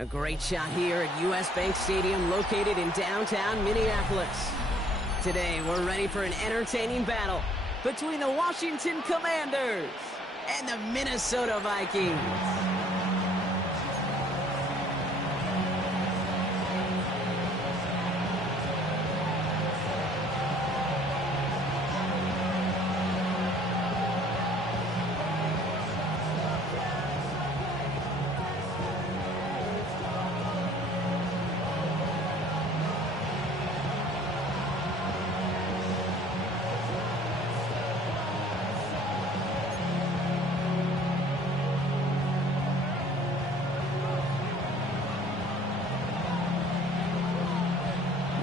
A great shot here at US Bank Stadium located in downtown Minneapolis. Today, we're ready for an entertaining battle between the Washington Commanders and the Minnesota Vikings.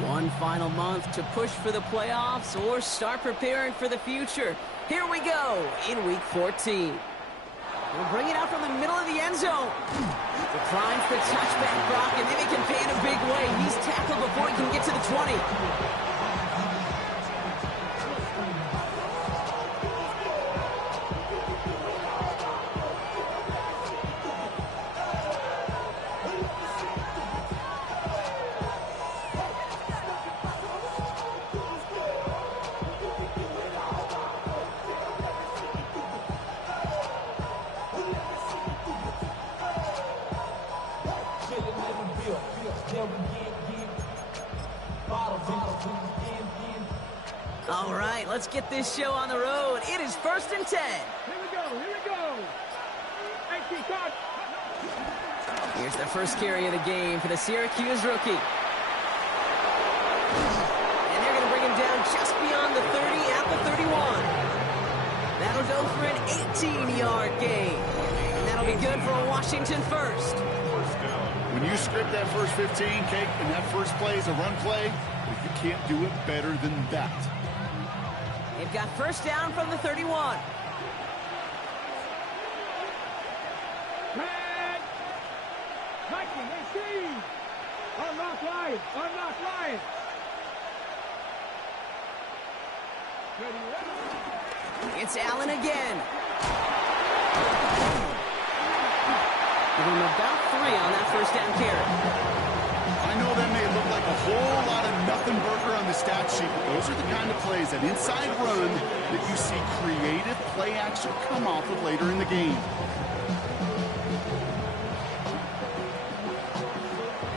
One final month to push for the playoffs or start preparing for the future. Here we go in Week 14. We'll bring it out from the middle of the end zone. The prime for touchback, Brock, and then he can pay in a big way. He's tackled before he can get to the 20. All right, let's get this show on the road. It is 1st and 10. Here we go. 18 touch. Here's the first carry of the game for the Syracuse rookie. And they're going to bring him down just beyond the 30 at the 31. That'll go for an 18-yard gain. And that'll be good for a Washington first. When you script that first 15, Kate, and that first play is a run play, you can't do it better than that. They've got first down from the 31. Red. 19, unlock line. It's Allen again. Give him about 3 on that first down carry. I know that may look like a whole lot of nothing burger on the stat sheet, but those are the kind of plays, that inside run, that you see creative play action come off of later in the game.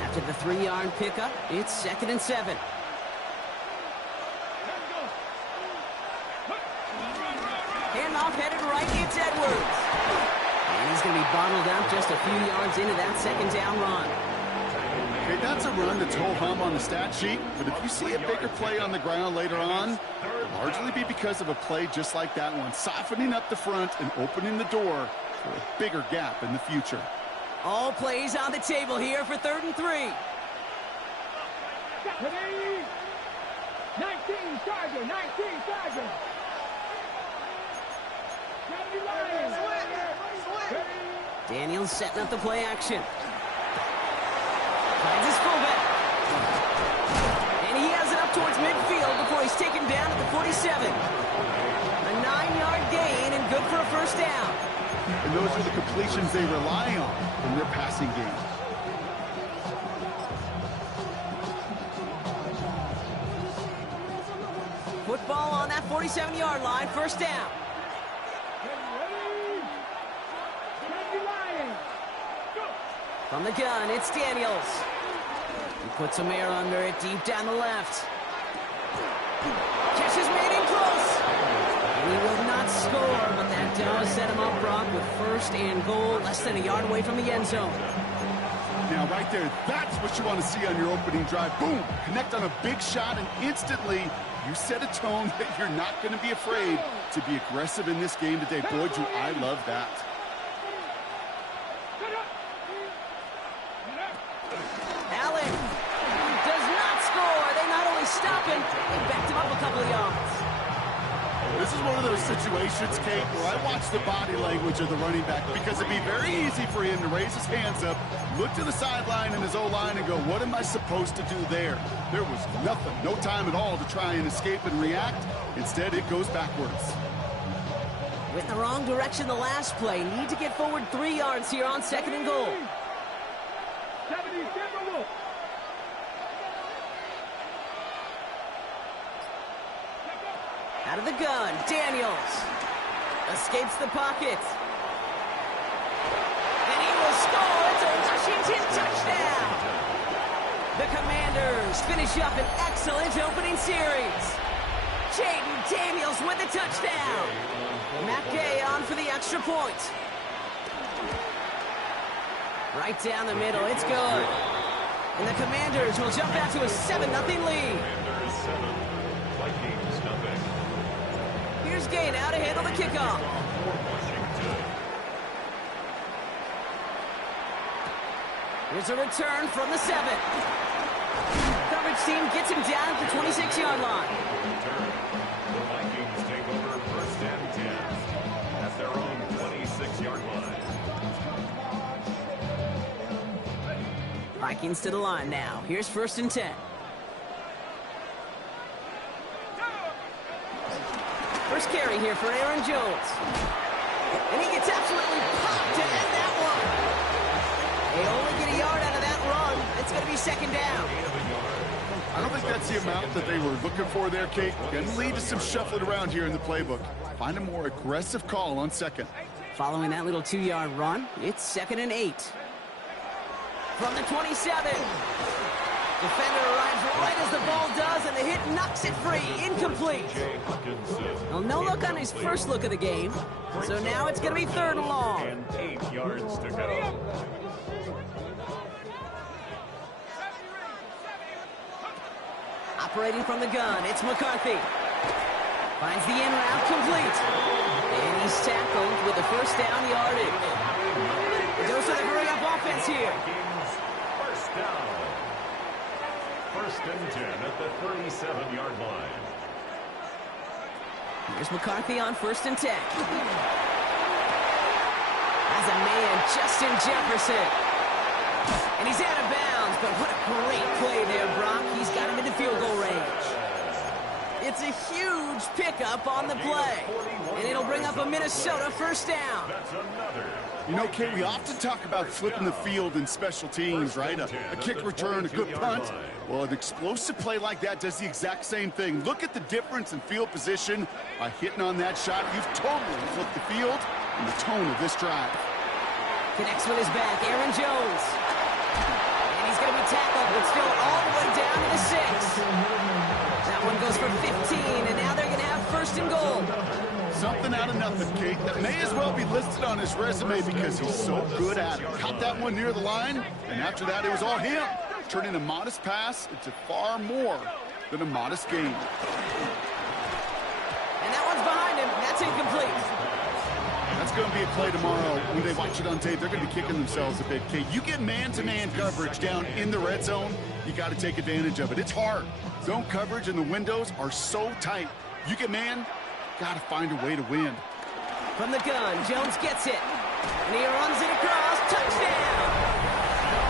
After the 3-yard pickup, it's 2nd and 7. Handoff headed right, it's Edwards. And he's going to be bottled up just a few yards into that 2nd down run. Okay, that's a run that's ho-hum on the stat sheet, but if you see a bigger play on the ground later on, it'll largely be because of a play just like that one, softening up the front and opening the door for a bigger gap in the future. All plays on the table here for 3rd and 3. 19 Charger. Daniels setting up the play action. Finds his fullback. And he has it up towards midfield before he's taken down at the 47. A 9-yard gain and good for a first down. And those are the completions they rely on in their passing game. Football on that 47-yard line, first down. From the gun, it's Daniels. He puts some air under it, deep down the left. Catch is made in close. And he will not score, but that does set him up, Brock, with 1st and goal, less than a yard away from the end zone. Now, right there, that's what you want to see on your opening drive. Boom! Connect on a big shot, and instantly you set a tone that you're not going to be afraid to be aggressive in this game today. Boy, do I love that. Allen does not score. They not only stop him, they backed him up a couple of yards. This is one of those situations, Kate, where I watch the body language of the running back, because it'd be very easy for him to raise his hands up, look to the sideline and his O-line and go, what am I supposed to do there? There was nothing, no time at all to try and escape and react. Instead, it goes backwards. With the wrong direction the last play, need to get forward 3 yards here on 2nd and goal. Out of the gun, Daniels escapes the pocket. And he will score. It's a Washington touchdown. The Commanders finish up an excellent opening series. Jaden Daniels with the touchdown. Matt Gay on for the extra point. Right down the middle, it's good. And the Commanders will jump out to a 7-0 lead. Commanders 7, Vikings nothing. Here's Gay now to handle the kickoff. Washington. Here's a return from the 7. Coverage team gets him down at the 26-yard line. Return. The Vikings take over first and 10 at their own 26-yard line. Vikings to the line now. Here's first and 10. First carry here for Aaron Jones. And he gets absolutely popped to end that one. They only get a yard out of that run. It's going to be second down. I don't think that's the amount that they were looking for there, Kate. Going to lead to some shuffling around here in the playbook. Find a more aggressive call on second. Following that little 2-yard run, it's 2nd and 8. From the 27. Defender arrives right as the ball does, and the hit knocks it free. Incomplete. Well, no look on his first look of the game. So now it's going to be 3rd and long. And 8 yards to go. Operating from the gun, it's McCarthy. Finds the in route complete. And he's tackled with the first down yardage. Those are the hurry-up offense here. First down. First and 10 at the 37-yard line. Here's McCarthy on 1st and 10. Has a man, Justin Jefferson. And he's out of bounds, but what a great play there, Brock. He's got him into field goal range. It's a huge pickup on the play. And it'll bring up a Minnesota first down. That's another. You know, Kate, we often talk about flipping the field in special teams, right? A kick return, a good punt. Well, an explosive play like that does the exact same thing. Look at the difference in field position. By hitting on that shot, you've totally flipped the field and the tone of this drive. Connects with his back, Aaron Jones. And he's going to be tackled, but still all the way down to the 6. That one goes for 15, and now they're going to have 1st and goal. Something out of nothing, Kate. That may as well be listed on his resume because he's so good at it. Caught that one near the line, and after that, it was all him. Turning a modest pass into far more than a modest gain. And that one's behind him. That's incomplete. That's going to be a play tomorrow. When they watch it on tape, they're going to be kicking themselves a bit, Kate. You get man-to-man coverage down in the red zone, you got to take advantage of it. It's hard. Zone coverage and the windows are so tight. You get man, got to find a way to win. From the gun, Jones gets it. And he runs it across. Touchdown!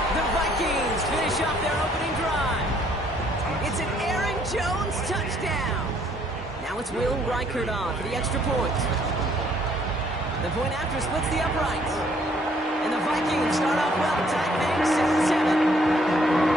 The Vikings finish off their opening drive. It's an Aaron Jones touchdown. Now it's Will Reichert on for the extra point. The point after splits the uprights. And the Vikings start off well to tie things 7-7.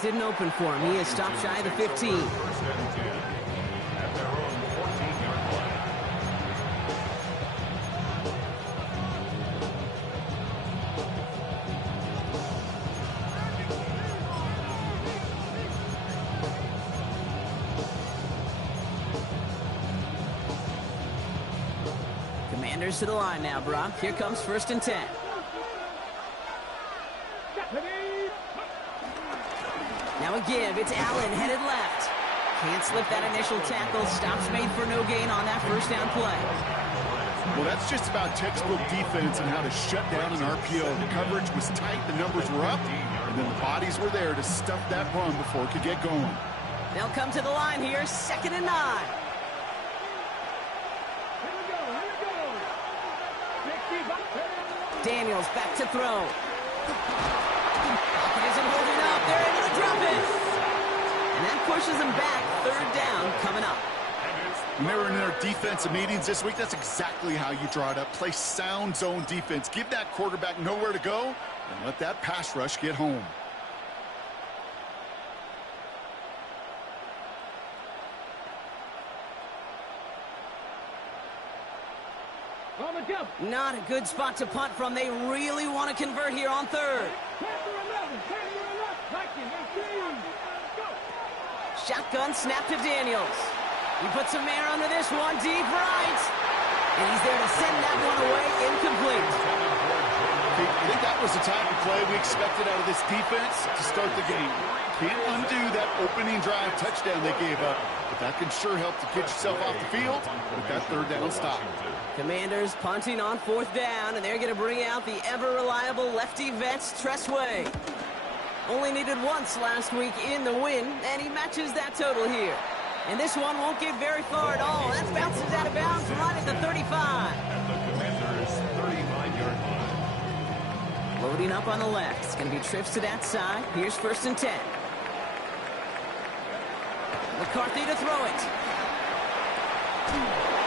Didn't open for him. He is stopped shy of the 15. First and 10 at their own 14-yard line. Commanders to the line now, Brock. Here comes 1st and 10. Now a give. It's Allen headed left. Can't slip that initial tackle. Stops made for no gain on that first down play. Well, that's just about textbook defense and how to shut down an RPO. The coverage was tight, the numbers were up, and then the bodies were there to stuff that run before it could get going. They'll come to the line here, 2nd and 9. Daniels back to throw. Pocket isn't holding up. They're able to drop it. And that pushes them back. 3rd down coming up. When they were in their defensive meetings this week, that's exactly how you draw it up. Play sound zone defense. Give that quarterback nowhere to go and let that pass rush get home. Not a good spot to punt from. They really want to convert here on 3rd. Shotgun snap to Daniels. He puts some air under this one, deep right. And he's there to send that one away, incomplete. I think that was the type of play we expected out of this defense to start the game. Can't undo that opening drive touchdown they gave up, but that can sure help to get yourself off the field with that 3rd down stop. Commanders punting on 4th down, and they're going to bring out the ever-reliable lefty vets, Tressway. Only needed once last week in the win, and he matches that total here. And this one won't get very far at all. That bounces out of bounds right at the 35. At the Commanders' 35-yard line. Loading up on the left. It's going to be trips to that side. Here's 1st and 10. McCarthy to throw it.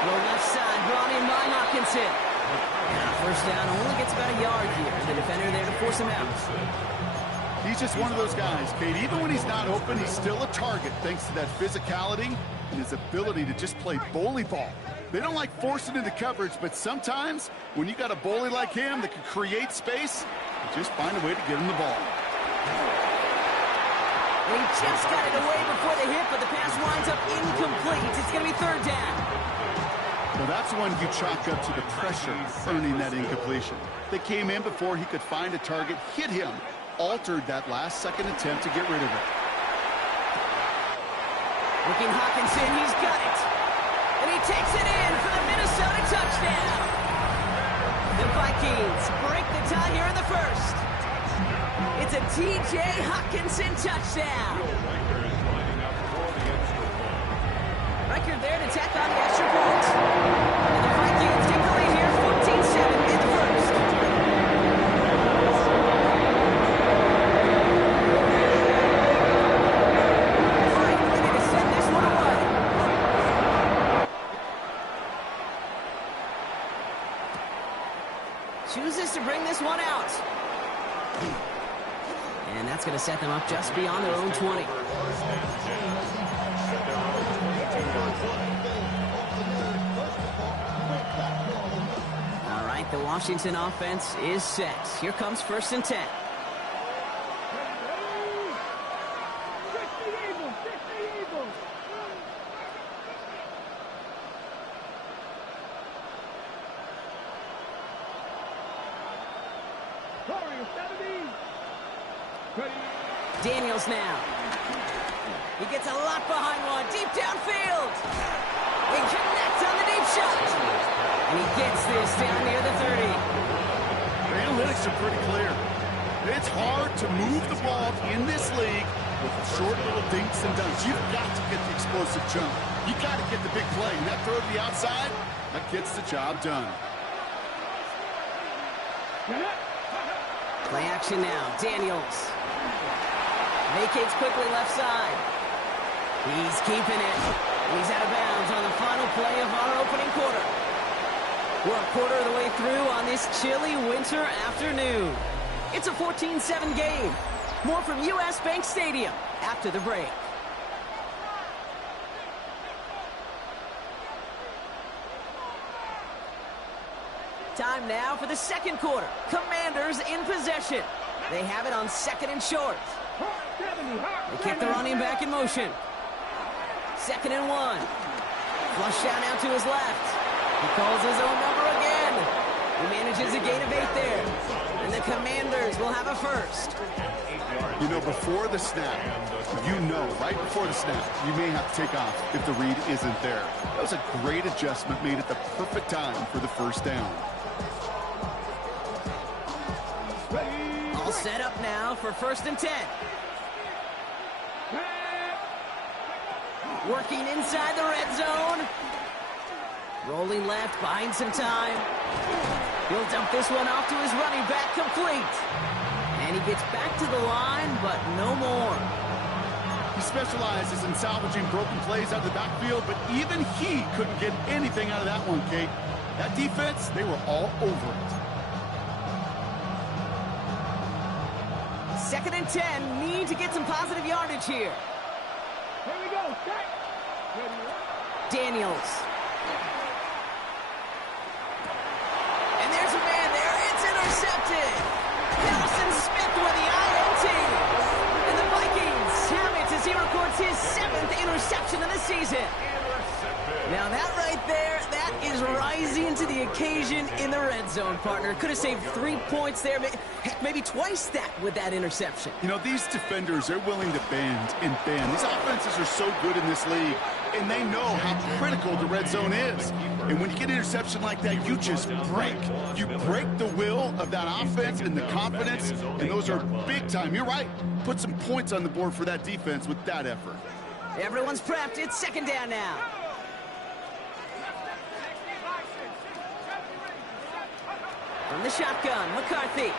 The left side brought in by Hawkinson. And 1st down only gets about a yard here. The defender there to force him out. He's just one of those guys, Kate. Even when he's not open, he's still a target thanks to that physicality and his ability to just play bully ball. They don't like forcing into coverage, but sometimes when you got a bully like him that can create space, you just find a way to get him the ball. He just got it away before the hit, but the pass winds up incomplete. It's going to be 3rd down. Well, that's when you chalk up to the pressure earning that incompletion. They came in before he could find a target, hit him, altered that last-second attempt to get rid of it. Looking Hawkinson, he's got it. And he takes it in for the Minnesota touchdown. The Vikings break the tie here in the 1st. It's a T.J. Hawkinson touchdown. Riker there to tack on the extra point. And the Vikings take the lead here, 14-7 in the 1st. Chooses to bring this one out. And that's going to set them up just beyond their own 20. All right, the Washington offense is set. Here comes 1st and 10. Daniels now. He gets a lot behind one. Deep downfield. He connects on the deep shot. And he gets this down near the 30. The analytics are pretty clear. It's hard to move the ball in this league with short little dinks and dunks. You've got to get the explosive jump. You've got to get the big play. And that throw to the outside, that gets the job done. Play action now. Daniels. Vacates quickly left side. He's keeping it. He's out of bounds on the final play of our opening quarter. We're a quarter of the way through on this chilly winter afternoon. It's a 14-7 game. More from U.S. Bank Stadium after the break. Time now for the 2nd quarter. Commanders in possession. They have it on 2nd and short. They kick the running back in motion. 2nd and 1. Flush down out to his left. He calls his own number again. He manages manages a gain of 8 there. And the Commanders will have a first. You know, before the snap, right before the snap, you may have to take off if the read isn't there. That was a great adjustment made at the perfect time for the first down. All set up now for 1st and 10. Working inside the red zone. Rolling left, buying some time. He'll dump this one off to his running back, complete. And he gets back to the line, but no more. He specializes in salvaging broken plays out of the backfield, but even he couldn't get anything out of that one, Kate. That defense, they were all over it. 2nd and 10, need to get some positive yardage here. Here we go. Set. Daniels. And there's a man there. It's intercepted. Harrison Smith with the INT. And the Vikings have it as he records his 7th interception of the season. Now that right there, that is rising to the occasion in the red zone, partner. Could have saved 3 points there, maybe twice that with that interception. You know, these defenders, they're willing to bend and bend. These offenses are so good in this league, and they know how critical the red zone is. And when you get an interception like that, you just break. You break the will of that offense and the confidence, and those are big time. You're right. Put some points on the board for that defense with that effort. Everyone's prepped. It's 2nd down now. From the shotgun, McCarthy.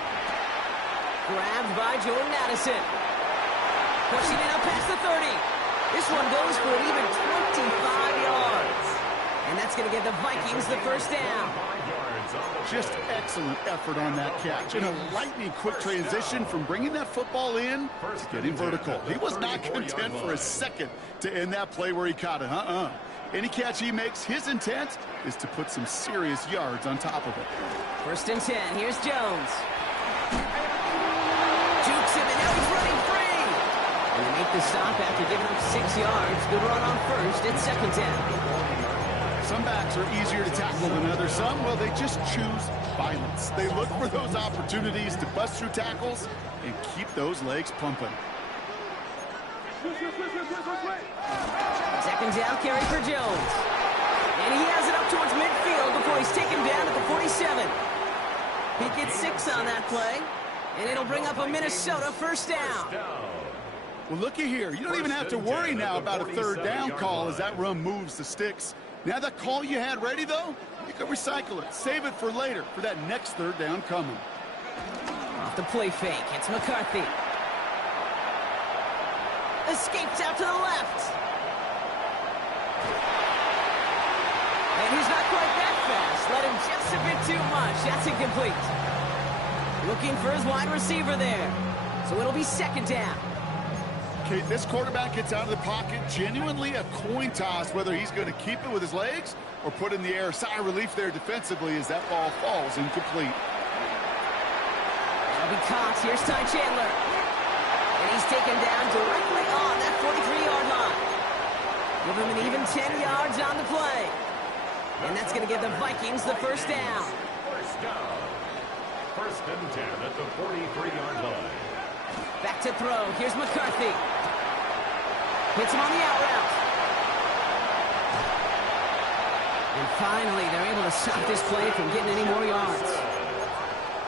Grabbed by Jordan Addison. Pushing it up past the 30. This one goes for an even 25 yards. And that's going to give the Vikings the 1st down. Just excellent effort on that catch. And a lightning-quick transition from bringing that football in to getting vertical. He was not content for a second to end that play where he caught it. Any catch he makes, his intent is to put some serious yards on top of it. 1st and 10. Here's Jones. Jukes him, and now he's running free. And they make the stop after giving up 6 yards. Good run on 1st. It's 2nd down. Some backs are easier to tackle than others. Some, well, they just choose violence. They look for those opportunities to bust through tackles and keep those legs pumping. 2nd down carry for Jones. And he has it up towards midfield before he's taken down at the 47. He gets 6 on that play, and it'll bring up a Minnesota 1st down. Well, looky here. You don't even have to worry now about a 3rd down call as that run moves the sticks. Now that call you had ready, though, you can recycle it. Save it for later, for that next 3rd down coming. Off the play fake, it's McCarthy. Escapes out to the left. And he's not quite that fast. Let him just a bit too much. That's incomplete. Looking for his wide receiver there. So it'll be 2nd down. Okay, this quarterback gets out of the pocket. Genuinely a coin toss whether he's going to keep it with his legs or put in the air. Sigh of relief there defensively as that ball falls incomplete. That'll be caught. Here's Ty Chandler. And he's taken down directly on that 43-yard line. Give him an even 10 yards on the play. And that's going to give the Vikings the 1st down. 1st down. 1st and 10 at the 43-yard line. Back to throw. Here's McCarthy. Hits him on the out route. And finally, they're able to stop this play from getting any more yards.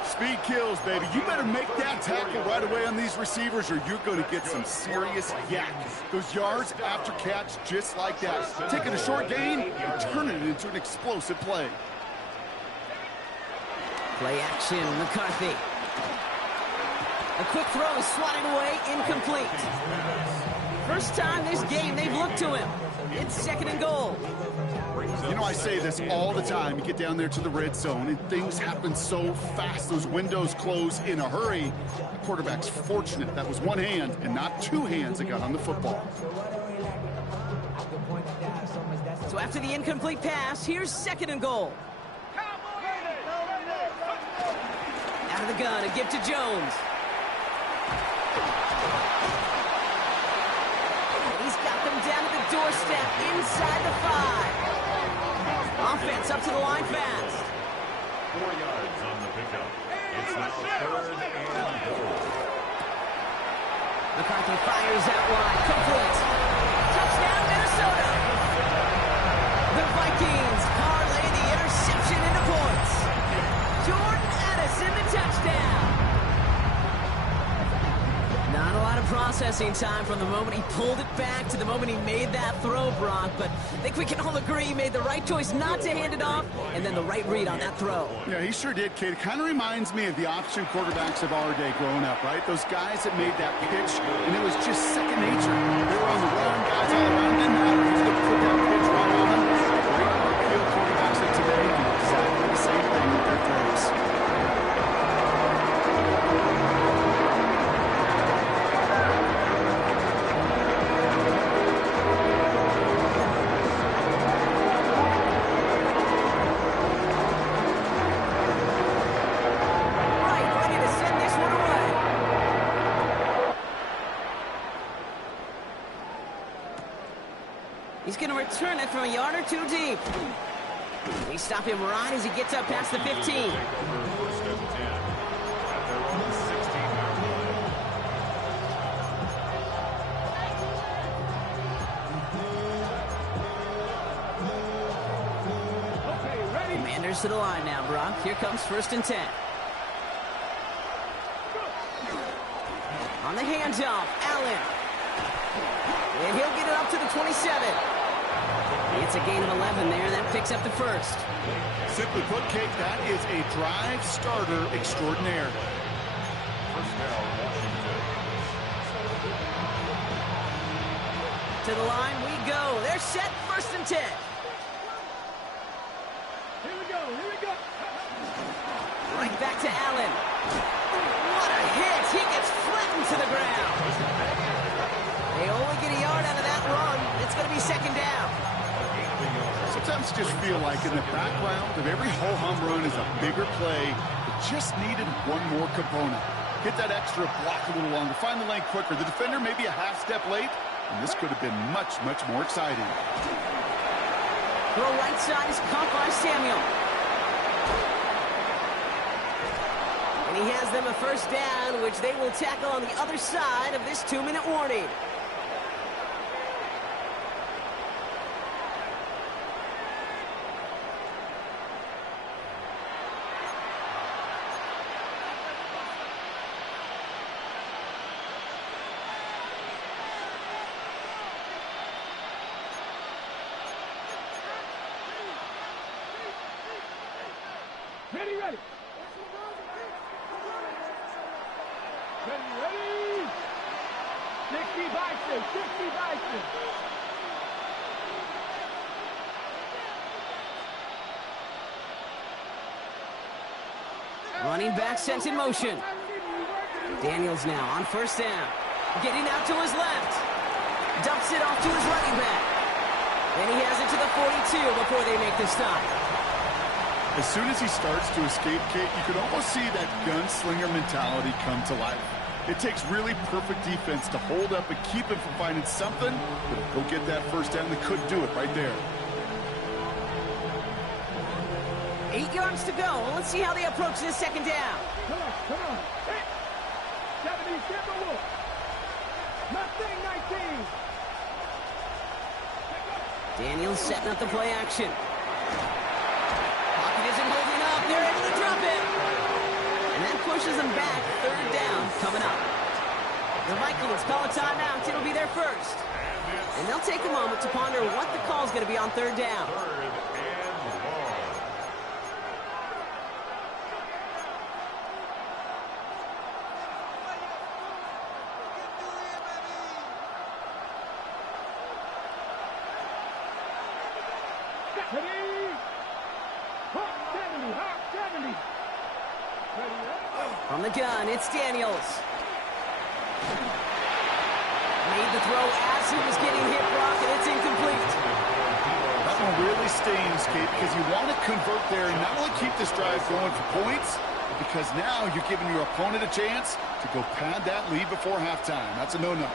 Speed kills, baby. You better make that tackle right away on these receivers or you're going to get some serious yak. Those yards after catch just like that. Taking a short gain and turning it into an explosive play. Play action, McCarthy. A quick throw is swatted away, incomplete. First time this game they've looked to him. It's 2nd and goal. You know, I say this all the time. You get down there to the red zone, and things happen so fast. Those windows close in a hurry. The quarterback's fortunate. That was one hand and not 2 hands that got on the football. So after the incomplete pass, here's 2nd and goal. Out of the gun, a give to Jones. He's got them down to the doorstep inside the 5. Offense up to the line fast. 4 yards on the pickup. It's now 3rd and goal. McCarthy fires out wide. Complete. Touchdown, Minnesota. The Vikings parlay the interception into points. Jordan Addison, the touchdown. Not a lot of processing time from the moment he pulled it back to the moment he made that throw, Brock. But I think we can all agree he made the right choice not to hand it off, and then the right read on that throw. Yeah, he sure did, Kate. It kind of reminds me of the option quarterbacks of our day growing up, right? Those guys that made that pitch, and it was just second nature. They were on the run, guys all around, didn't matter. He was going to put that pitch right on them. Great field quarterbacks of today do exactly the same thing with their throws. He's going to return it from a yard or two deep. They stop him right as he gets up past the 15. First and 10 at their own 16-yard line. Okay, ready? Commanders to the line now, Brock. Here comes 1st and 10. On the handoff, Allen. And he'll get it up to the 27. It's a gain of 11 there. That picks up the 1st. Simply put, Kate, that is a drive starter extraordinaire. First down, Washington. To the line we go. They're set, 1st and 10. Here we go, here we go. Right back to Allen. What a hit. He gets flattened to the ground. They only get a yard out of that run. It's going to be 2nd down. Sometimes just feel like in the background of every ho-hum run is a bigger play that just needed one more component. Hit that extra block a little longer, find the lane quicker. The defender may be a half step late, and this could have been much, much more exciting. Throw right side is caught by Samuel. And he has them a 1st down, which they will tackle on the other side of this 2-minute warning. Ready, ready. Ready, ready. 60 Bison, 60 Bison. Running back sent in motion. Daniels now on 1st down. Getting out to his left. Dumps it off to his running back. And he has it to the 42 before they make the stop. As soon as he starts to escape, Kate, you could almost see that gunslinger mentality come to life. It takes really perfect defense to hold up and keep him from finding something, but go get that 1st down. They could do it right there. 8 yards to go. Let's see how they approach this 2nd down. Come on, come on. Hey. 70, Timberwolf. Mustang 19. Daniels setting up the play action. Pocket isn't holding up. They're able to drop it. And that pushes them back. 3rd down coming up. The Vikings call a timeout. It'll be their 1st. And they'll take a moment to ponder what the call is going to be on 3rd down. 3rd and long. Ready. Hawk 70, Hawk 70. Ready, ready. From the gun, it's Daniels. Made the throw as he was getting hit, Brock, and it's incomplete. That one really stings, Kate, because you want to convert there and not only keep this drive going for points, but because now you're giving your opponent a chance to go pad that lead before halftime. That's a no-no.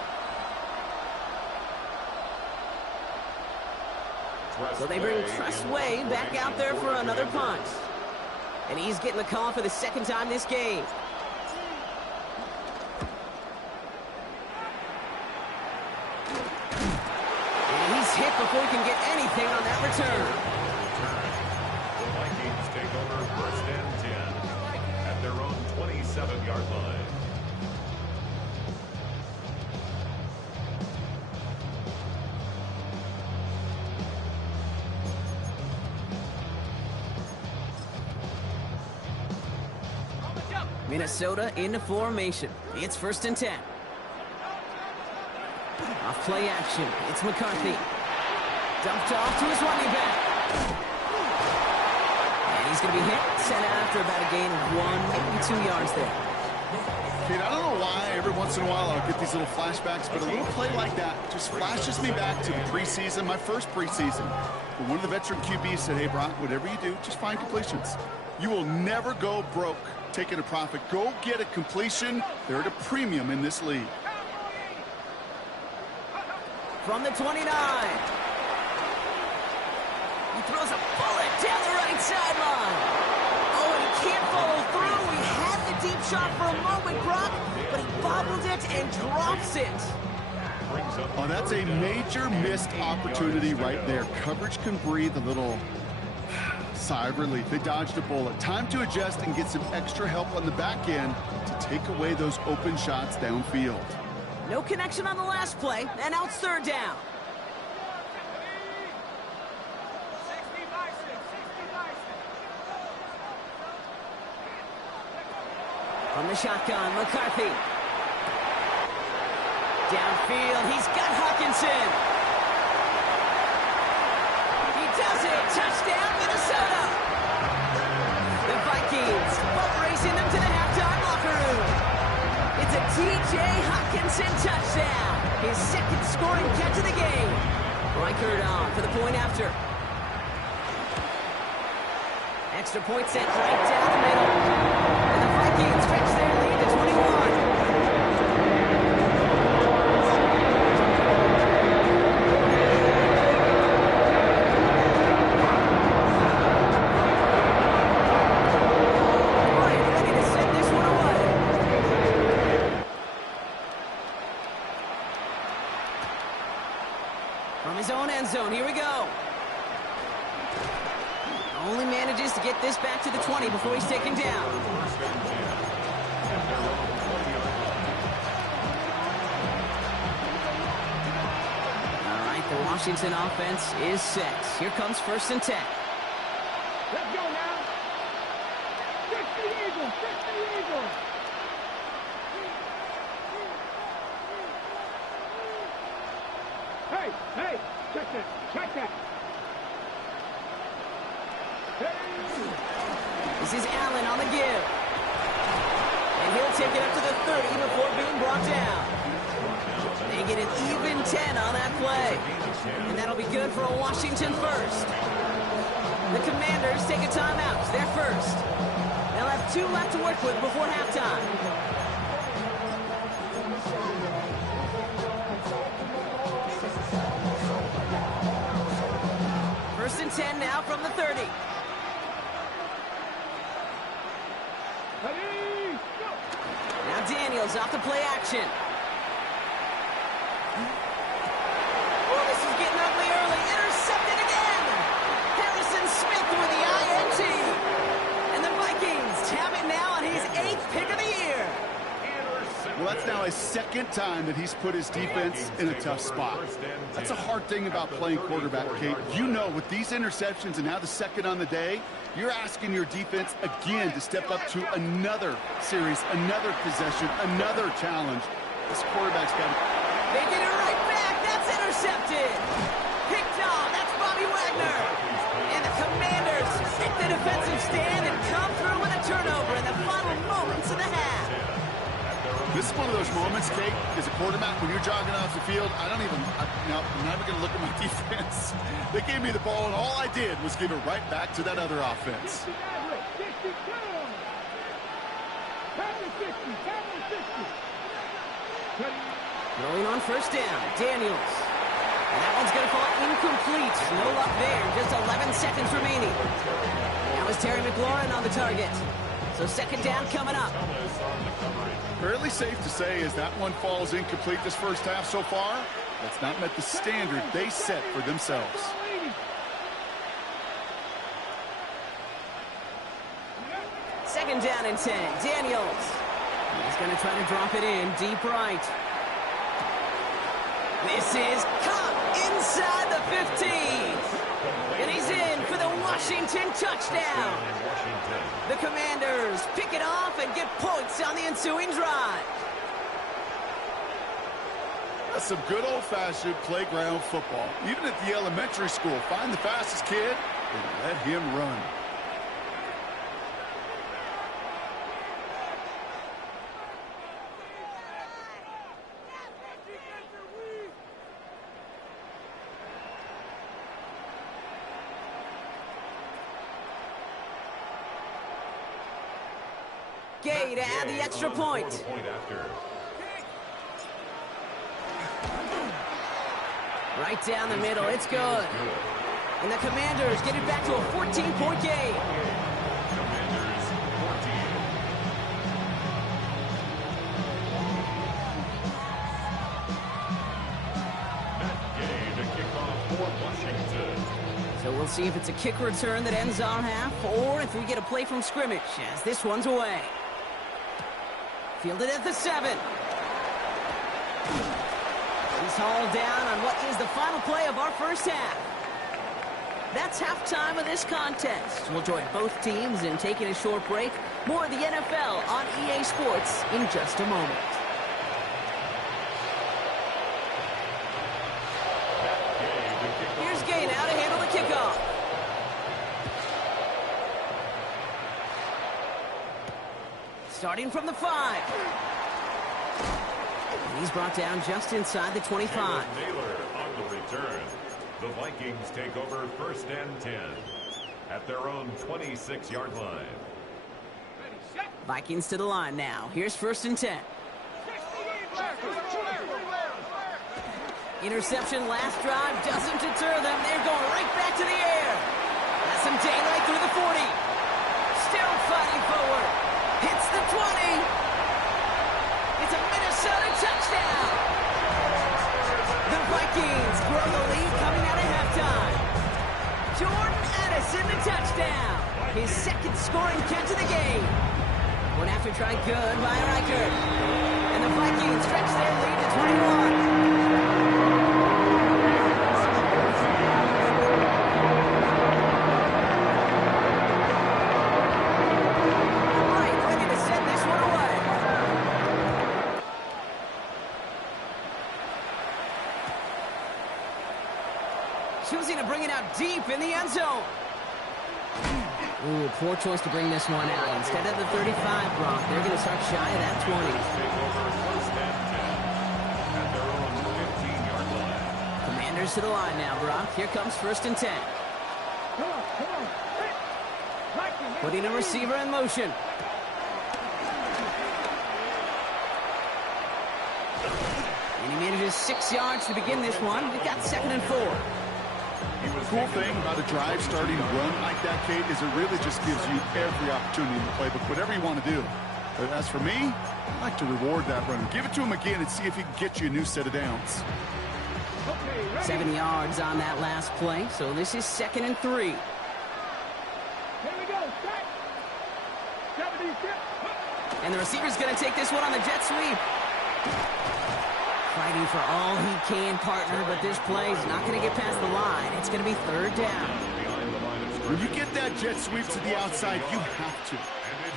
So they bring Tressway back out there for another punt. And he's getting the call for the second time this game. And he's hit before he can get anything on that return. The Vikings take over first and 10 at their own 27-yard line. Minnesota into formation. It's first and 10. Off play action. It's McCarthy. Dumped off to his running back. And he's going to be hit. Sent after about a gain of 1, maybe 2 yards there. Kate, I don't know why every once in a while I'll get these little flashbacks, but a little play like that just flashes me back to the preseason, my first preseason. When one of the veteran QBs said, hey, Brock, whatever you do, just find completions. You will never go broke taking a profit. Go get a completion. They're at a premium in this league. From the 29. He throws a bullet down the right sideline. Oh, and he can't follow through. He had the deep shot for a moment, Brock, but he bobbled it and drops it. Oh, that's a major missed opportunity right there. Coverage can breathe a little sigh of relief. They dodged a bullet. Time to adjust and get some extra help on the back end to take away those open shots downfield. No connection on the last play, and now it's third down. From the shotgun, McCarthy. Downfield, he's got Hawkinson. He does it. Touchdown, Minnesota. The Vikings boat racing them to the halftime locker room. It's a T.J. Hawkinson touchdown. His second scoring catch of the game. Reichert on for the point after. Extra point set right down the middle. And the Vikings stretch their lead to 21. Zone. Here we go. Only manages to get this back to the 20 before he's taken down. All right, the Washington offense is set. Here comes first and 10. Let's go now. 60 Eagles, 60 Eagles. Hey, hey. Check that. Check that. Hey. This is Allen on the give. And he'll take it up to the 30 before being brought down. They get an even 10 on that play. And that'll be good for a Washington first. The Commanders take a timeout. They're first. They'll have 2 left to work with before halftime. First and 10 now from the 30. Ready, go. Now Daniels off the play action. Oh, this is getting ugly early. Intercepted again. Harrison Smith with the INT. And the Vikings have it now on his 8th pick of the year. Well, that's now his second time that he's put his defense in a tough spot. That's a hard thing about playing quarterback, Kate. You know, with these interceptions and now the second on the day, you're asking your defense again to step up to another series, another possession, another challenge. This quarterback's got it. They get it right back. That's intercepted. Picked off. That's Bobby Wagner. And the Commanders take the defensive stand and come through with a turnover in the final moments of the half. This is one of those moments, Kate, as a quarterback, when you're jogging off the field, I'm not even going to look at my defense. They gave me the ball, and all I did was give it right back to that other offense. 60 60 Rolling on first down, Daniels. And that one's going to fall incomplete. No luck there. Just 11 seconds remaining. That was Terry McLaurin on the target. So second down coming up. Fairly safe to say as that one falls incomplete this first half so far, that's not met the standard they set for themselves. Second down and 10. Daniels. He's going to try to drop it in deep right. This is caught inside the 15. And he's in for the Washington touchdown. The Commanders pick it off and get points on the ensuing drive. That's some good old-fashioned playground football. Even at the elementary school, find the fastest kid and let him run. Gay to add the extra point. Right down the middle, it's good. And the Commanders get it back to a 14-point game. Commanders 14. Matt Gay to kick off for Washington. So we'll see if it's a kick return that ends our half, or if we get a play from scrimmage, as this one's away. Fielded at the 7. He's hauled down on what is the final play of our first half. That's halftime of this contest. We'll join both teams in taking a short break. More of the NFL on EA Sports in just a moment. Here's Gay now to handle the kickoff. Starting from the 5. And he's brought down just inside the 25. Naylor on the return. The Vikings take over first and 10 at their own 26-yard line. Vikings to the line now. Here's first and 10. Interception last drive doesn't deter them. They're going right back to the air. That's some daylight through the 40. Still fighting forward. Hits the 20. It's a Minnesota touchdown. The Vikings grow the lead coming out of halftime. Jordan Addison, the touchdown. His second scoring catch of the game. One after try good by Riker. And the Vikings stretch their lead to 21. Choosing to bring it out deep in the end zone. Ooh, poor choice to bring this one out. Instead of the 35, Brock, they're going to start shy of that 20. At their own 15-yard line. Commanders to the line now, Brock. Here comes first and 10. Putting a receiver in motion. And he manages 6 yards to begin this one. We've got second and 4. The cool thing about a drive starting to run like that, Kate, is it really just gives you every opportunity in the playbook, whatever you want to do. But as for me, I like to reward that runner. Give it to him again and see if he can get you a new set of downs. 7 yards on that last play, so this is second and 3. Here we go. Set. 76. And the receiver's going to take this one on the jet sweep. Fighting for all he can, partner, but this play is not going to get past the line. It's going to be third down. When you get that jet sweep to the outside, you have to.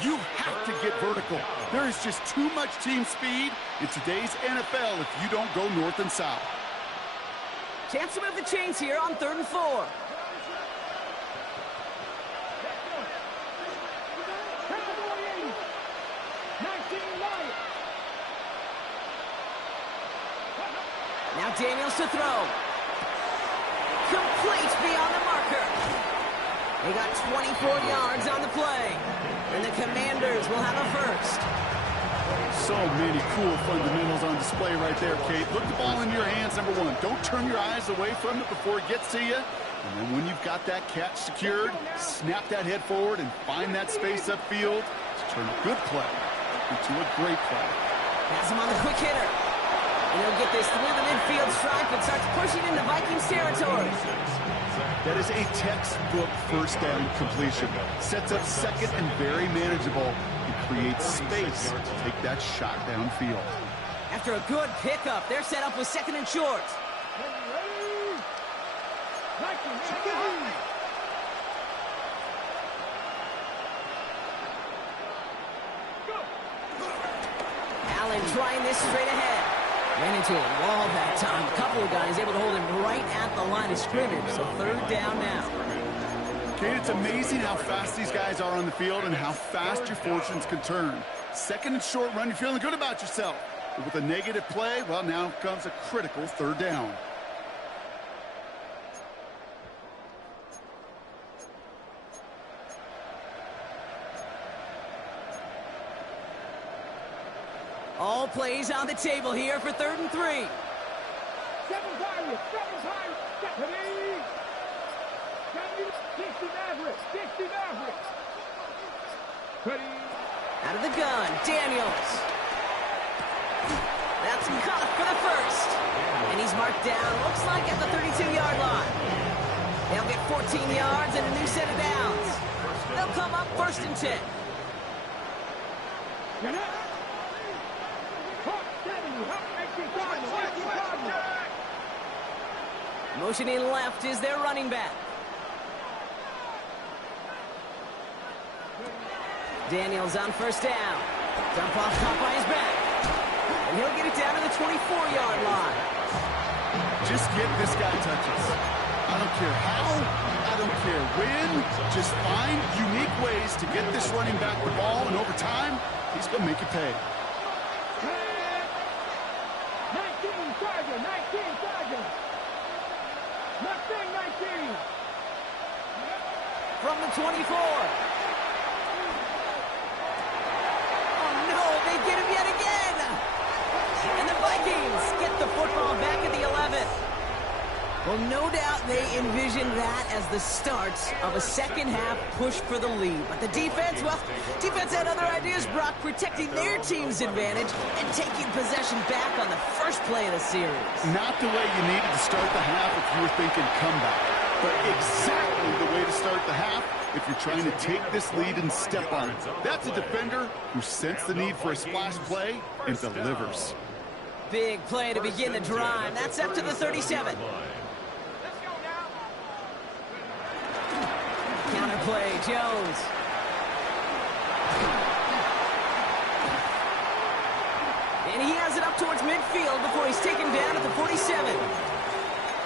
You have to get vertical. There is just too much team speed in today's NFL if you don't go north and south. Chance to move the chains here on third and 4. Now Daniels to throw. Complete beyond the marker. They got 24 yards on the play. And the Commanders will have a first. So many cool fundamentals on display right there, Kate. Look the ball in your hands, number one. Don't turn your eyes away from it before it gets to you. And then when you've got that catch secured, snap that head forward and find that space upfield to turn a good play into a great play. Has him on the quick hitter. And he'll get this through the midfield stripe and starts pushing into Vikings territory. That is a textbook first down completion. Sets up second and very manageable. He creates space to take that shot downfield. After a good pickup, they're set up with second and short. Allen trying this straight ahead. Ran into a wall that time. A couple of guys able to hold him right at the line of scrimmage. So third down now. Kate, it's amazing how fast these guys are on the field and how fast your fortunes can turn. Second and short run, you're feeling good about yourself. But with a negative play, well, now comes a critical third down. All plays on the table here for 3rd and 3. Seven Pirates, Stephanie. 60 Maverick. Out of the gun, Daniels. That's caught for the first. And he's marked down, looks like at the 32-yard line. They'll get 14 yards and a new set of downs. They'll come up 1st and 10. Motioning left is their running back. Daniels on 1st down. Dump off caught by his back. And he'll get it down to the 24-yard line. Just get this guy touches. I don't care how, I don't care when. Just find unique ways to get this running back the ball, and over time, he's going to make it pay. 19 Tiger. 19. From the 24. Oh no, they get him yet again. And the Vikings get the football back at the 11. Well, no doubt they envisioned that as the start of a second-half push for the lead. But the defense had other ideas, Brock, protecting their team's advantage and taking possession back on the first play of the series. Not the way you needed to start the half if you were thinking comeback, but exactly the way to start the half if you're trying to take this lead and step on it. That's a defender who sensed the need for a splash play and delivers. Big play to begin the drive. That's up to the 37. Counterplay, Jones. And he has it up towards midfield before he's taken down at the 47.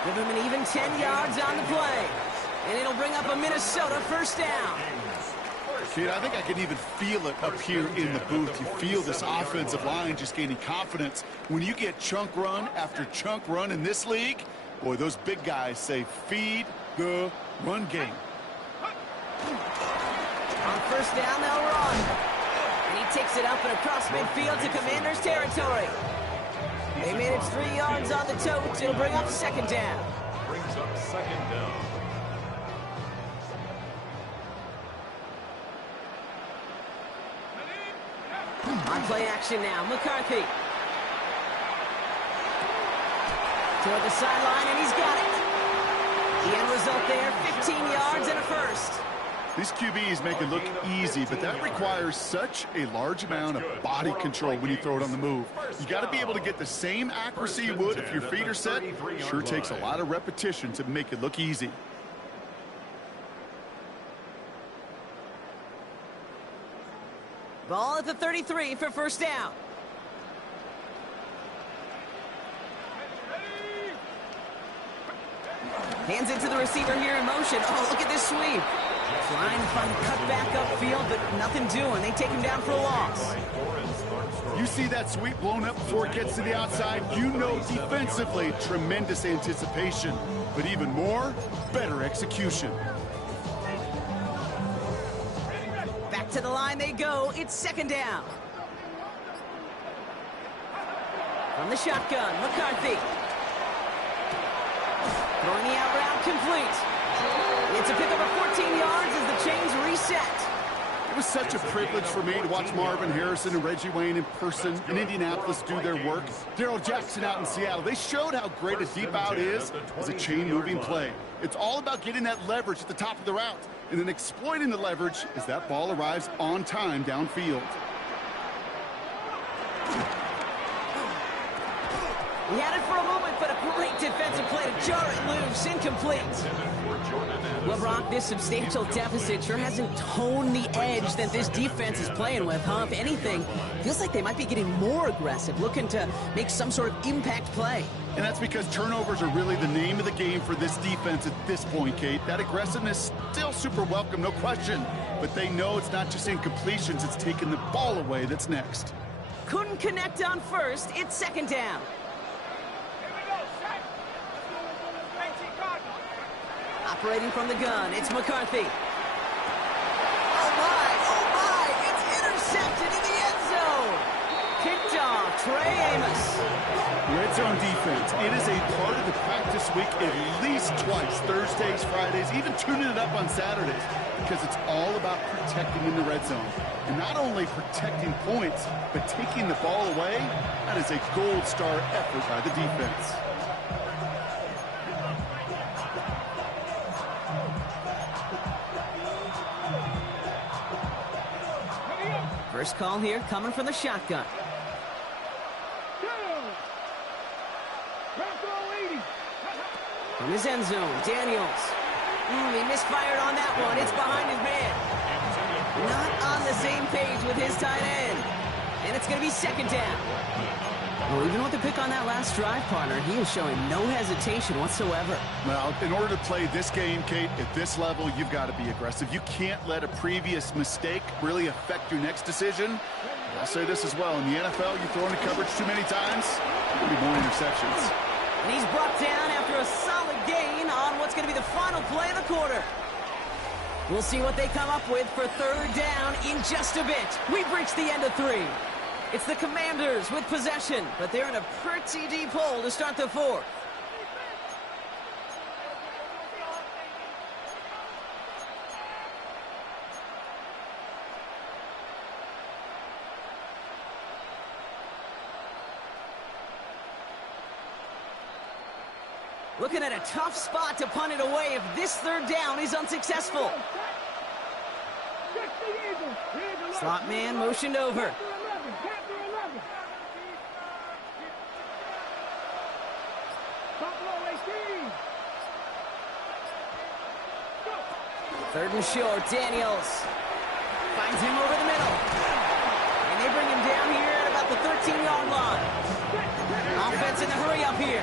Give him an even 10 yards on the play. And it'll bring up a Minnesota 1st down. Kid, I think I can even feel it up here in the booth. You feel this offensive line just gaining confidence. When you get chunk run after chunk run in this league, boy, those big guys say feed the run game. On 1st down, they'll run. And he takes it up and across midfield to Commanders territory. They manage 3 yards on the tote. It'll bring up 2nd down. Brings up 2nd down. On play action now, McCarthy. Toward the sideline, and he's got it. The end result there, 15 yards and a 1st. These QBs make it look easy, but that requires such a large amount of body control when you throw it on the move. You got to be able to get the same accuracy you would if your feet are set. Sure takes a lot of repetition to make it look easy. Ball at the 33 for 1st down. Hands it to the receiver here in motion. Oh, look at this sweep. Trying to find a cut back upfield, but nothing doing. They take him down for a loss. You see that sweep blown up before it gets to the outside. You know defensively, tremendous anticipation. But even more, better execution. Back to the line they go. It's 2nd down. From the shotgun, McCarthy. Throwing the out route complete. It's a pickup of 14 yards as the chains reset. It was such a privilege for me to watch Marvin Harrison and Reggie Wayne in person in Indianapolis do their work. Darrell Jackson out in Seattle. They showed how great a deep out is as a chain-moving play. It's all about getting that leverage at the top of the route and then exploiting the leverage as that ball arrives on time downfield. He had it for a moment, but a great defensive play to jar it loose, incomplete. Well, Brock, this substantial deficit sure hasn't toned the edge that this defense is playing with, huh? If anything, feels like they might be getting more aggressive, looking to make some sort of impact play. And that's because turnovers are really the name of the game for this defense at this point, Kate. That aggressiveness still super welcome, no question. But they know it's not just incompletions, it's taking the ball away that's next. Couldn't connect on first. It's second down. Operating from the gun, it's McCarthy. Oh my, it's intercepted in the end zone. Kicked off, Trey Amos. Red zone defense, it is a part of the practice week at least twice, Thursdays, Fridays, even tuning it up on Saturdays, because it's all about protecting in the red zone. And not only protecting points, but taking the ball away, that is a gold star effort by the defense. First call here coming from the shotgun. From his end zone, Daniels. He misfired on that one. It's behind his man. Not on the same page with his tight end. And it's going to be second down. Well, even with the pick on that last drive, partner, he is showing no hesitation whatsoever. Well, in order to play this game, Kate, at this level, you've got to be aggressive. You can't let a previous mistake really affect your next decision. I'll say this as well. In the NFL, you throw into coverage too many times, there'll be more interceptions. And he's brought down after a solid gain on what's going to be the final play of the quarter. We'll see what they come up with for third down in just a bit. We've reached the end of 3. It's the Commanders with possession, but they're in a pretty deep hole to start the fourth. Looking at a tough spot to punt it away if this third down is unsuccessful. Slot man motioned over. Third and short, Daniels finds him over the middle. And they bring him down here at about the 13-yard line. Offense in the hurry up here.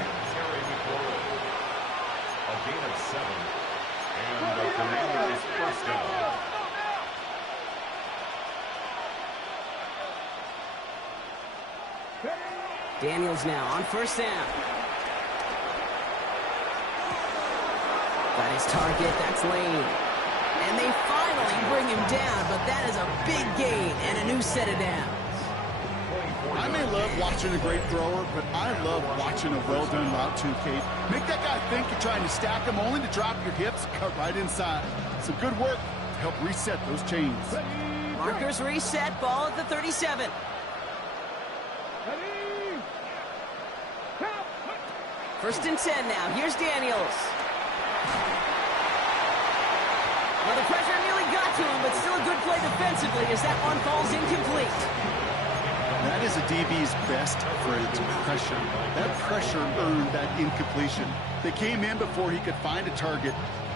A gain of 7. And the Commanders first down. Daniels now on first down. Got his target, that's Lane. And they finally bring him down, but that is a big gain and a new set of downs. I may love watching a great thrower, but I love watching a well-done route too, Kate. Make that guy think you're trying to stack him only to drop your hips, cut right inside. Some good work to help reset those chains. Markers reset, ball at the 37. First and 10 now. Here's Daniels. Well, the pressure nearly got to him, but still a good play defensively as that one falls incomplete. That is a DB's best friend, pressure. That pressure earned that incompletion. They came in before he could find a target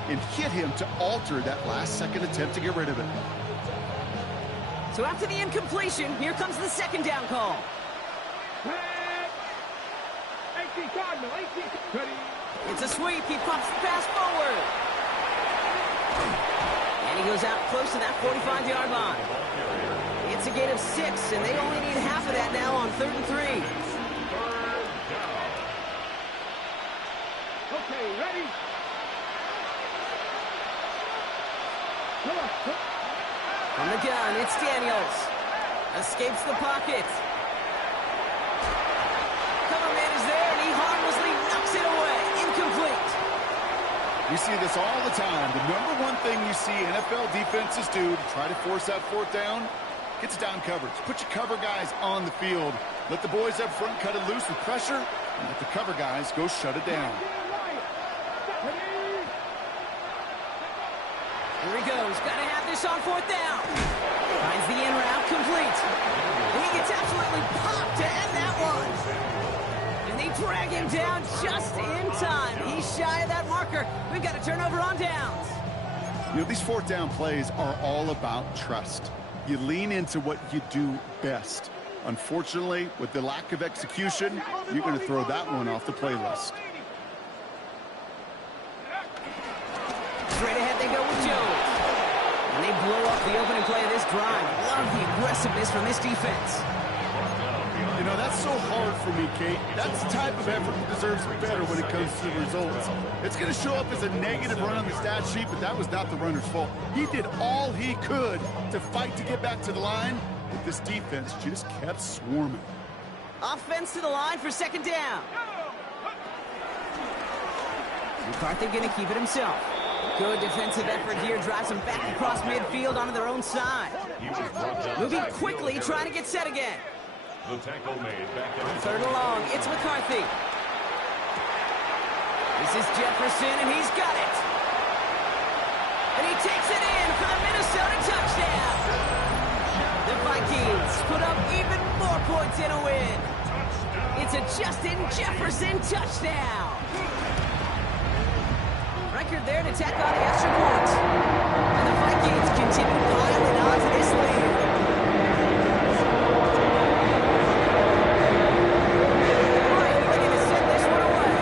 and hit him to alter that last-second attempt to get rid of it. So after the incompletion, here comes the second down call. It's a sweep. He pumps the pass forward. And he goes out close to that 45-yard line. It's a gain of 6, and they only need half of that now on 3rd and 3. Okay, ready? From the gun, it's Daniels. Escapes the pocket. You see this all the time. The number one thing you see NFL defenses do to try to force that fourth down, gets down coverage. Put your cover guys on the field. Let the boys up front cut it loose with pressure, and let the cover guys go shut it down. Here he goes. Got to have this on fourth down. Finds the in route complete. He gets absolutely popped to end that one. And they drag him down just in time. He's shy of that marker. We've got a turnover on downs. You know, these fourth down plays are all about trust. You lean into what you do best. Unfortunately, with the lack of execution, you're going to throw that one off the playlist. Straight ahead they go with Jones. And they blow up the opening play of this drive. Love the aggressiveness from this defense. You know, that's so hard for me, Kate. That's the type of effort that deserves better when it comes to the results. It's going to show up as a negative run on the stat sheet, but that was not the runner's fault. He did all he could to fight to get back to the line, but this defense just kept swarming. Offense to the line for second down. McCarthy going to keep it himself. Good defensive effort here. Drives them back across midfield onto their own side. Moving quickly, trying to get set again. The tackle made back at Third and long. It's McCarthy. This is Jefferson, and he's got it. And he takes it in for the Minnesota touchdown. The Vikings put up even more points in a win. It's a Justin Jefferson touchdown. Record there to tack on the extra point. And the Vikings continue piling on to this lead. Ready to send this one away.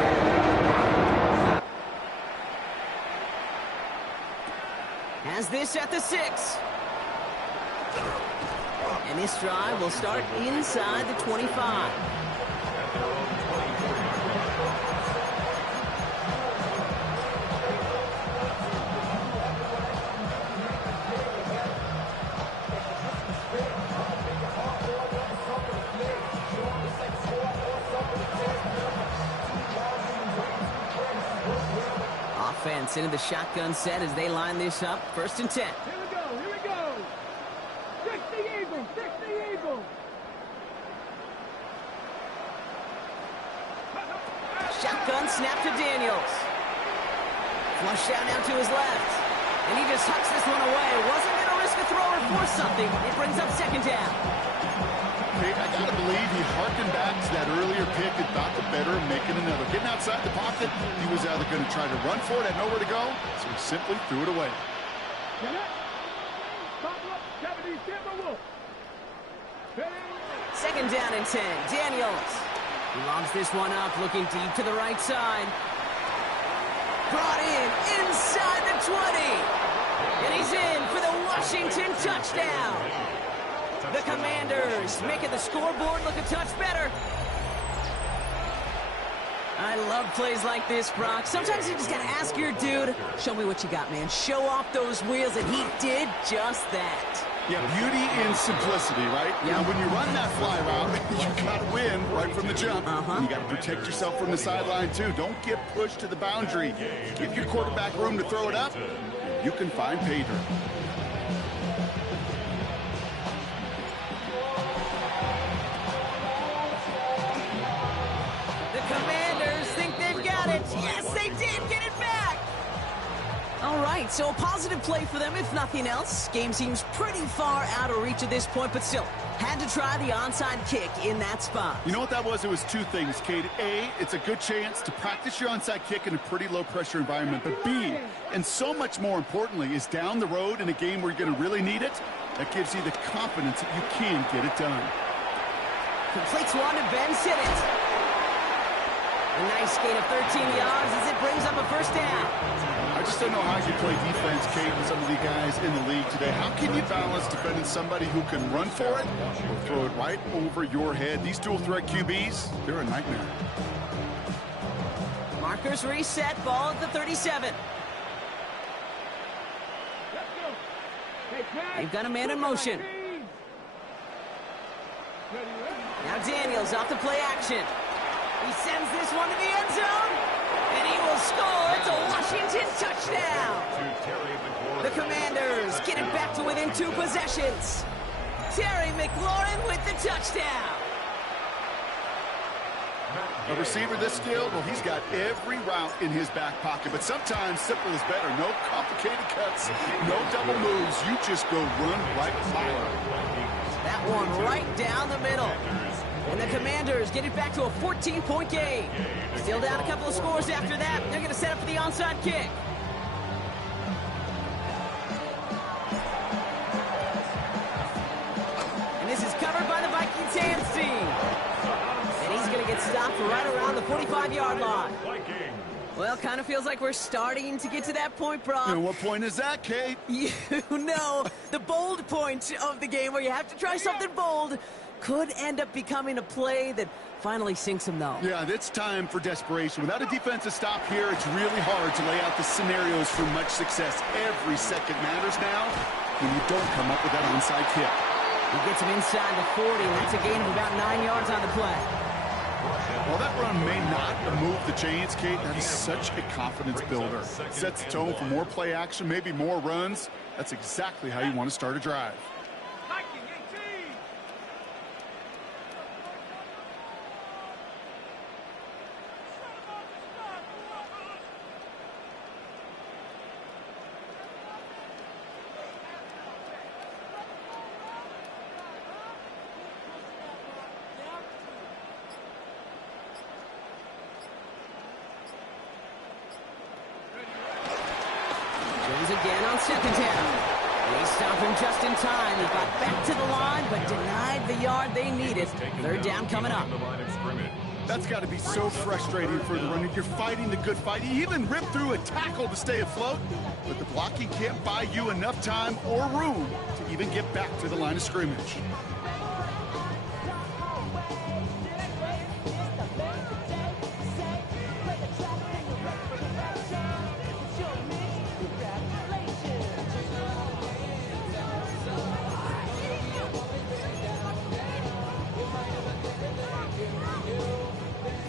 Has this at the 6. And this drive will start inside the 25. Offense into the shotgun set as they line this up. 1st and 10. Here we go, here we go. Fix the Eagles, fix the Eagles. Shotgun snap to Daniels. Flush out now to his left. And he just hucks this one away. Wasn't going to risk a throw or force something. It brings up second down. Kate, I got to believe he harkened back to that earlier pick and thought the better of making another. Getting outside the pocket, he was either going to try to run for it, had nowhere to go, so he simply threw it away. Second down and 10. Daniels. He lobs this one up, looking deep to the right side. Brought in inside the 20. And he's in for the Washington touchdown. The Commanders making the scoreboard look a touch better. I love plays like this, Brock. Sometimes you just got to ask your dude, show me what you got, man. Show off those wheels, and he did just that. Yeah, beauty in simplicity, right? Yeah. Now, when you run that fly route, you got to win right from the jump. You got to protect yourself from the sideline, too. Don't get pushed to the boundary. Give your quarterback room to throw it up. You can find pay dirt. Yes, they did get it back! All right, so a positive play for them, if nothing else. Game seems pretty far out of reach at this point, but still, had to try the onside kick in that spot. You know what that was? It was two things, Kate. A, it's a good chance to practice your onside kick in a pretty low-pressure environment. But B, and so much more importantly, is down the road in a game where you're going to really need it, that gives you the confidence that you can get it done. Completes one to Ben Simmons. A nice gain of 13 yards as it brings up a first down. I just don't know how you play defense, Kate, with some of the guys in the league today. How can you balance defending somebody who can run for it or throw it right over your head? These dual-threat QBs, they're a nightmare. Markers reset, ball at the 37. They've got a man in motion. Now Daniels off the play action. He sends this one to the end zone. And he will score. It's a Washington touchdown. The Commanders get it back to within 2 possessions. Terry McLaurin with the touchdown. A receiver this skilled, well, he's got every route in his back pocket, but sometimes simple is better. No complicated cuts, no double moves. You just go run right by him. That one right down the middle. And the Commanders get it back to a 14-point game. Still down a couple of scores after that. They're going to set up for the onside kick. And this is covered by the Vikings hands team. And he's going to get stopped right around the 45-yard line. Well, kind of feels like we're starting to get to that point, Brock. And what point is that, Kate? You know, the bold point of the game where you have to try something bold could end up becoming a play that finally sinks him, though. Yeah, it's time for desperation. Without a defensive stop here, it's really hard to lay out the scenarios for much success. Every second matters now when you don't come up with that onside kick. He gets him inside the 40, and that's a gain of about 9 yards on the play. While that run may not move the chains, Kate, that is such a confidence builder. Sets the tone for more play action, maybe more runs. That's exactly how you want to start a drive. Again on second down. They stop him just in time. He got back to the line, but denied the yard they needed. Third down coming up. That's got to be so frustrating for the runner. You're fighting the good fight. You even rip through a tackle to stay afloat, but the blocking can't buy you enough time or room to even get back to the line of scrimmage.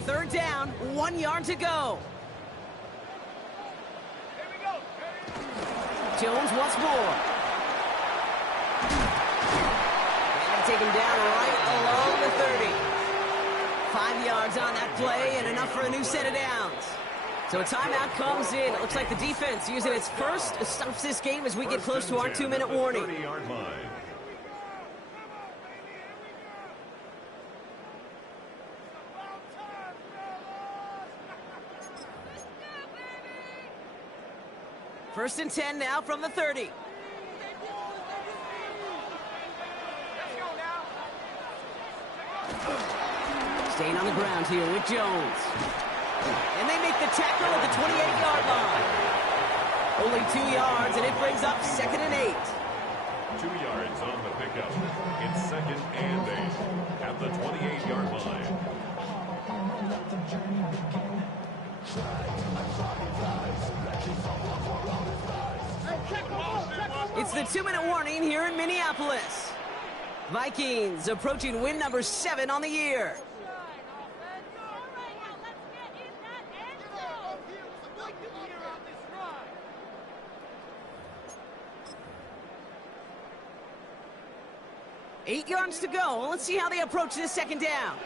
Third down, 1 yard to go. Jones once more. And take him down right along the 30. 5 yards on that play and enough for a new set of downs. So a timeout comes in. It looks like the defense using its first stops this game as we get close to our 2-minute warning. 30-yard line. First and 10 now from the 30. Staying on the ground here with Jones. And they make the tackle at the 28-yard line. Only 2 yards, and it brings up 2nd and 8. 2 yards on the pickup. It's 2nd and 8 at the 28-yard line. It's the 2-minute warning here in Minneapolis. Vikings approaching win number 7 on the year. Eight yards to go. Well, let's see how they approach this second down.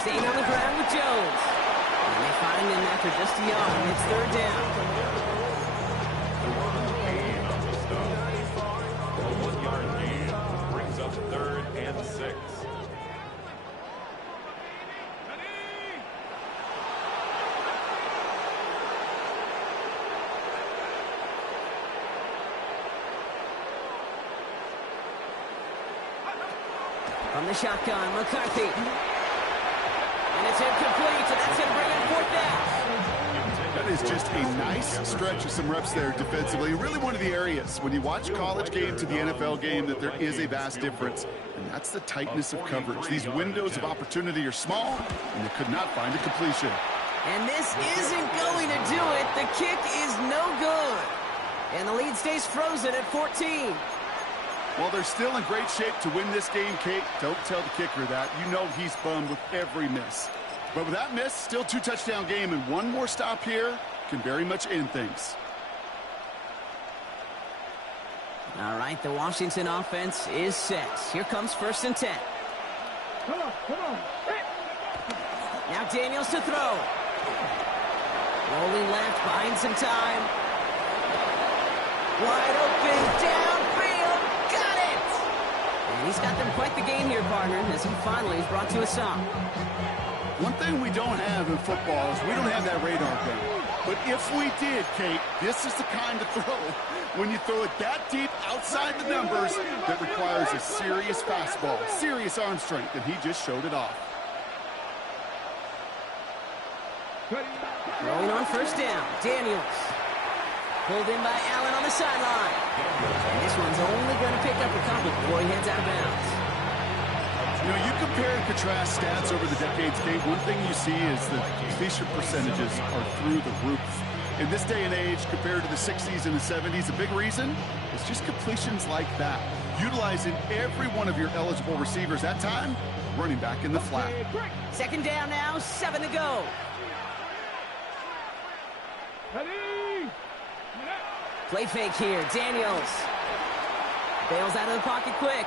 Staying on the ground with Jones. And they find him after just a yard. It's third down. A 1-yard gain brings up 3rd and 6. From the shotgun, McCarthy. And it's incomplete, so that's going to bring in 4th down. That is just a nice stretch of some reps there defensively. Really one of the areas when you watch college game to the NFL game that there is a vast difference. And that's the tightness of coverage. These windows of opportunity are small, and they could not find a completion. And this isn't going to do it. The kick is no good. And the lead stays frozen at 14. Well, they're still in great shape to win this game, Kate. Don't tell the kicker that. You know he's bummed with every miss. But with that miss, still 2-touchdown game, and one more stop here can very much end things. All right, the Washington offense is set. Here comes 1st and 10. Come on, come on. Now Daniels to throw. Rolling left, buying some time. Wide open, downfield, got it! And he's got them quite the game here, partner, as he finally is brought to a stop. One thing we don't have in football is we don't have that radar gun. But if we did, Kate, this is the kind of throw, when you throw it that deep outside the numbers, that requires a serious fastball, serious arm strength, and he just showed it off. Rolling on 1st down, Daniels. Pulled in by Allen on the sideline. And this one's only going to pick up a couple before he heads out of bounds. You know, you compare and contrast stats over the decades, Kate. One thing you see is that completion percentages are through the roof. In this day and age, compared to the 60s and the 70s, a big reason is just completions like that. Utilizing every one of your eligible receivers. That time, running back in the flat. 2nd down now, 7 to go. Ready? Play fake here, Daniels. Bails out of the pocket quick.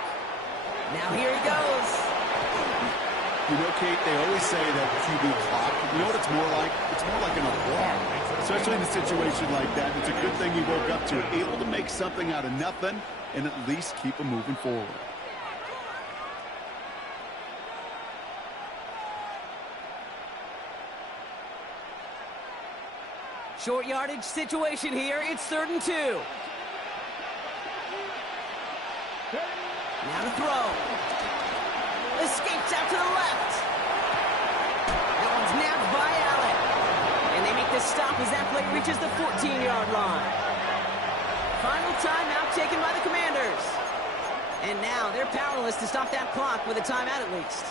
Now here he goes. You know, Kate, they always say that QB clock. You know what it's more like? It's more like an alarm. Especially in a situation like that. It's a good thing he woke up to it. Able to make something out of nothing and at least keep him moving forward. Short yardage situation here. It's 3rd and 2. Now to throw. Escapes out to the left. That one's nabbed by Allen. And they make the stop as that play reaches the 14-yard line. Final timeout taken by the Commanders. And now they're powerless to stop that clock with a timeout at least.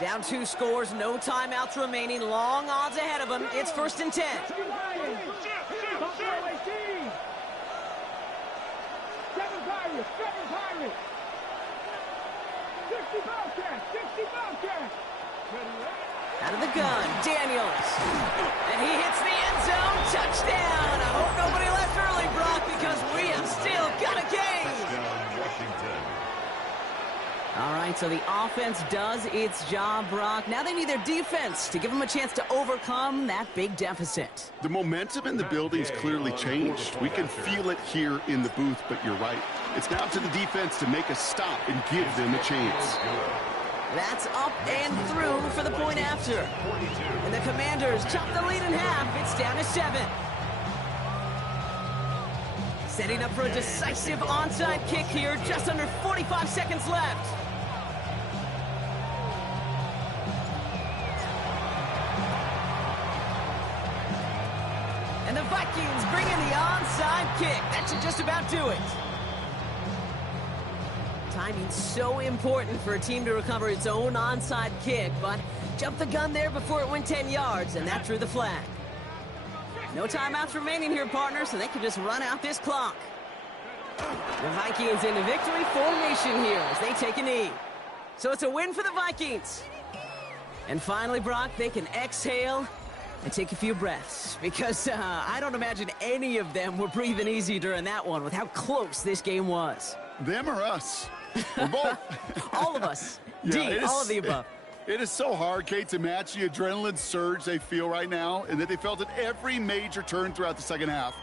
Down 2 scores, no timeouts remaining, long odds ahead of them. It's 1st and 10. Out of the gun, Daniels. And he hits the end zone, touchdown. I hope nobody left early, Brock, because we have still got a game. All right, so the offense does its job, Brock. Now they need their defense to give them a chance to overcome that big deficit. The momentum in the building's clearly changed. We can feel it here in the booth, but you're right. It's now to the defense to make a stop and give them a chance. That's up and through for the point after. And the Commanders chop the lead in half. It's down to 7. Setting up for a decisive onside kick here. Just under 45 seconds left. And the Vikings bring in the onside kick. That should just about do it. Timing's so important for a team to recover its own onside kick, but jumped the gun there before it went 10 yards, and that drew the flag. No timeouts remaining here, partner, so they can just run out this clock. The Vikings into victory formation here as they take a knee. So it's a win for the Vikings. And finally, Brock, they can exhale and take a few breaths, because I don't imagine any of them were breathing easy during that one with how close this game was. Them or us? We're both. All of us. Yeah, all of the above. It is so hard, Kate, to match the adrenaline surge they feel right now, and that they felt at every major turn throughout the second half.